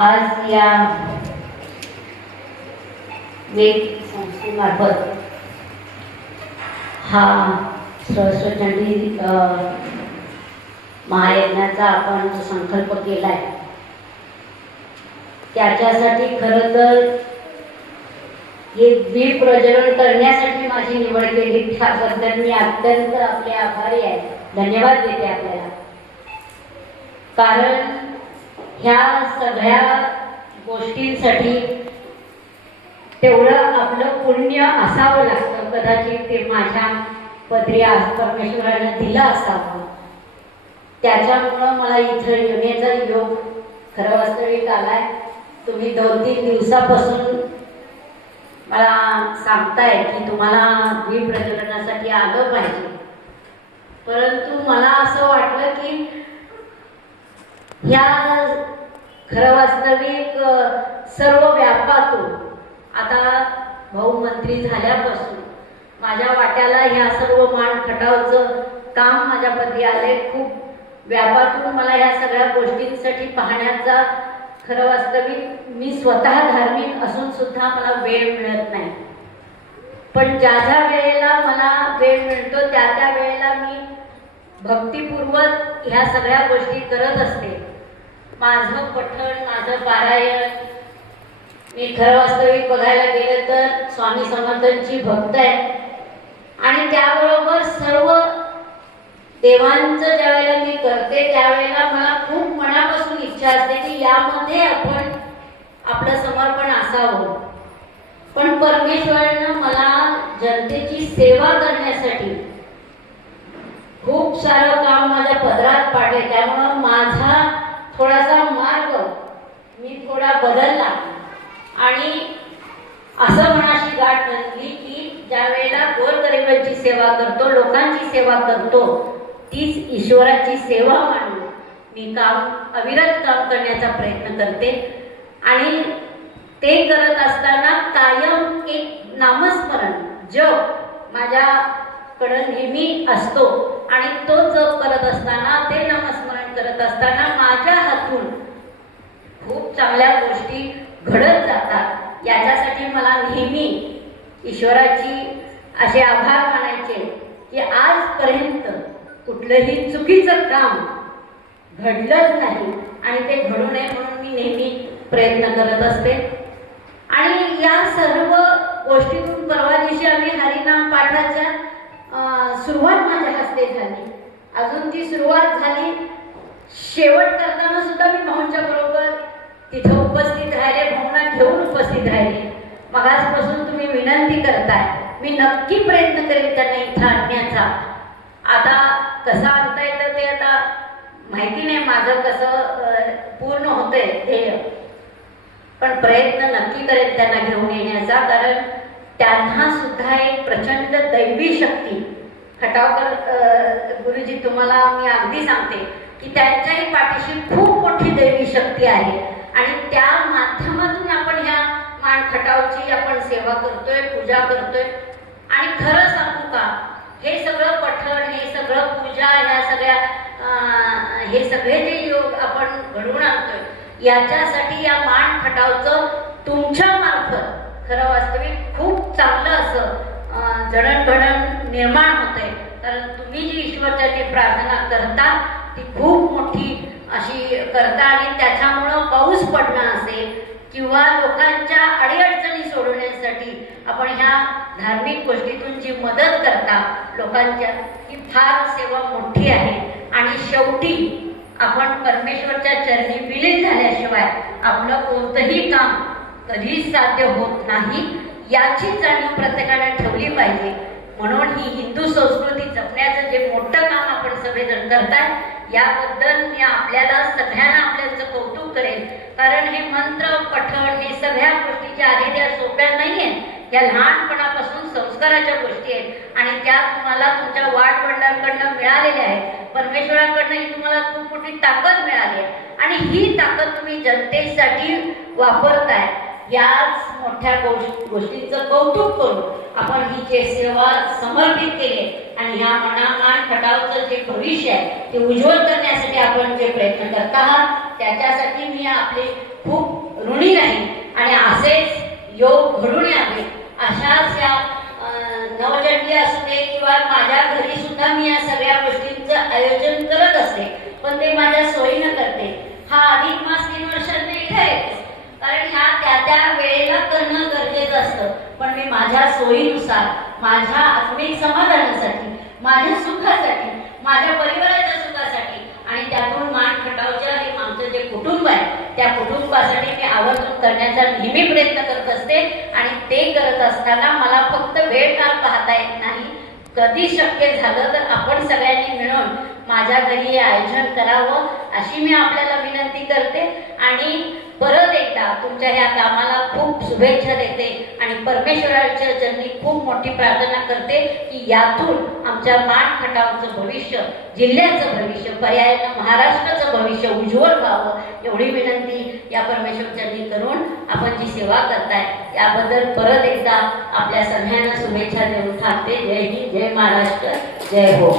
आज या वेद संस्थेमार्फत हा सहस्त्रचंडी महायज्ञाचा आपण जो संकल्प केलाय त्याच्यासाठी खरं तर हे द्वीप प्रज्वलन करण्यासाठी माझी निवड केली, त्याबद्दल मी अत्यंत आपले आभारी आहे, धन्यवाद देते आपल्याला. कारण ह्या सगळ्या गोष्टींसाठी तेवढं आपलं पुण्य असावं लागतं. कदाचित ते माझ्या पदरी आज परमेश्वराने दिलं असावं, त्याच्यामुळं मला इथं येण्याचा योग खरं वास्तविक आलाय. तुम्ही 2-3 दिवसापासून मला सांगताय की तुम्हाला द्वीप प्रज्वलनासाठी आलं पाहिजे, परंतु मला असं वाटलं की ह्या खरं वास्तविक सर्व व्यापातून आता भाऊ मंत्री झाल्यापासून माझ्या वाट्याला ह्या सर्व मान खटावचं काम माझ्या पदरी आले. खूप व्यापातून मला ह्या सगळ्या गोष्टींसाठी पाहण्याचा खरं वास्तविक मी स्वतः धार्मिक असून सुद्धा मला वेळ मिळत नाही, पण ज्या ज्या वेळेला मला वेळ मिळतो त्या वेळेला मी भक्तिपूर्वक ह्या सगळ्या गोष्टी करत असते. माझं पठण, माझं पारायण, मी खरं वास्तविक बघायला गेलं तर स्वामी समर्थांची भक्त आहे आणि त्याबरोबर सर्व देवांचं ज्या वेळेला मी करते त्यावेळेला मला खूप मनापासून इच्छा असते की यामध्ये आपण आपलं समर्पण असावं. पण परमेश्वरानं मला जनतेची सेवा करण्यासाठी खूप सारं काम माझ्या पदरात पाडले, त्यामुळं माझा थोडासा मार्ग मी थोडा बदलला आणि असं मनाशी गाठ बांधली की ज्या वेळेला गोरगरिबांची सेवा करतो, लोकांची सेवा करतो, तीच ईश्वराची सेवा मानून मी अविरत काम करण्याचा प्रयत्न करते. आणि ते करत असताना कायम एक नामस्मरण जप माझ्याकडं नेहमी असतो आणि तो जप करत असताना, ते नामस्मरण करत असताना माझ्या हातून खूप चांगल्या गोष्टी घडत जातात. याच्यासाठी मला नेहमी ईश्वराची असे आभार मानायचे की आजपर्यंत कुठलंही चुकीचं काम घडलंच नाही आणि ते घडू नये म्हणून मी नेहमी प्रयत्न करत असते. आणि या सर्व गोष्टीतून परवा दिवशी आम्ही हरिनाम पाठाच्या सुरुवात माझ्या हस्ते झाली. अजून ती सुरुवात झाली, शेवट करताना सुद्धा मी भाऊंच्या बरोबर तिथं उपस्थित राहिले, भाऊंना घेऊन उपस्थित राहिले. मग आजपासून तुम्ही विनंती करताय, मी नक्की प्रयत्न करेन त्यांना इथं आणण्याचा. आता कसं आणता येतं ते आता माहिती नाही माझं कसं पूर्ण होतंय ध्येय, पण प्रयत्न नक्की करेन त्यांना घेऊन येण्याचा. कारण त्यांना सुद्धा एक प्रचंड दैवी शक्ती, खटावकर गुरुजी तुम्हाला मी अगदी सांगते की त्यांच्याही पाठीशी खूप मोठी दैवी शक्ती आहे आणि त्या माध्यमातून आपण ह्या मान खटावची आपण सेवा करतोय, पूजा करतोय. आणि खरं सांगू का, हे सगळं पठण, हे सगळं पूजा, ह्या सगळ्या हे सगळे जे योग आपण घडवून आणतोय याच्यासाठी या मान खटावचं तुमच्या मार्फत खरं वास्तविक खूप चांगलं असं जडणघडण निर्माण होतंय. कारण तुम्ही जी ईश्वरचरणी प्रार्थना करता ती खूप मोठी अशी करता आणि त्याच्यामुळं पाऊस पडणं असेल किंवा लोकांच्या अडीअडचणी सोडवण्यासाठी आपण ह्या धार्मिक गोष्टीतून जी मदत करता लोकांच्या, ही फार सेवा मोठी आहे. आणि शेवटी आपण परमेश्वरच्या चरणी विलीन झाल्याशिवाय आपलं कोणतंही काम कधीच साध्य होत नाही, याची जाणीव प्रत्येकाने ठेवली पाहिजे. म्हणून ही हिंदू संस्कृती जपण्याचं जे मोठं काम आपण सगळेजण करतात याबद्दल मी आपल्याला सगळ्यांना आपल्याचं कौतुक करेन. कारण हे मंत्र पठण, हे सगळ्या गोष्टी ज्या आहेत त्या सोप्या नाही आहेत, या लहानपणापासून संस्काराच्या गोष्टी आहेत आणि त्या तुम्हाला तुमच्या वाडवडिलांकडनं मिळालेल्या आहेत. परमेश्वराकडनं ही तुम्हाला खूप मोठी ताकद मिळाली आहे आणि ही ताकद तुम्ही जनतेसाठी वापरताय. याच मोठ्या गोष्टींचं कौतुक करून आपण ही जे सेवा समर्पित केली आणि ह्या मनामान खटावचं जे भविष्य आहे ते उज्ज्वल करण्यासाठी आपण जे प्रयत्न करत आहात त्याच्यासाठी मी आपले खूप घडून यावे अशाच या नवचंडी असू दे किंवा माझ्या घरी सुद्धा मी या सगळ्या गोष्टींचं आयोजन करत असते, पण ते माझ्या सोयीनं करते. हा अधिक मास 3 वर्षांनी इथे येते, कारण ह्या त्या वेळेला करणं गरजेचं असतं. पण मी माझ्या सोयीनुसार, माझ्या आत्मिक समाधानासाठी, माझ्या सुखासाठी, माझ्या परिवाराच्या सुखासाठी आणि त्यातून मान खटावच्या हे आमचं जे कुटुंब आहे त्या कुटुंबासाठी मी आवर्जून करण्याचा नेहमी प्रयत्न करत असते. आणि ते करत असताना मला फक्त वेळ काल पाहता येत नाही. कधी शक्य झालं तर आपण सगळ्यांनी मिळून माझ्या घरी हे आयोजन करावं अशी मी आपल्याला विनंती करते. आणि परत एकदा तुमच्या ह्या कामाला खूप शुभेच्छा देते आणि परमेश्वराच्या चरणी खूप मोठी प्रार्थना करते की यातून आमच्या मान खटावचं भविष्य, जिल्ह्याचं भविष्य, पर्यायानं महाराष्ट्राचं भविष्य उज्ज्वल व्हावं एवढी विनंती या परमेश्वर चरणी करून आपण जी सेवा करताय याबद्दल परत एकदा आपल्या सगळ्यांना शुभेच्छा देऊन थांबते. जय हिंद, जय महाराष्ट्र, जय हो.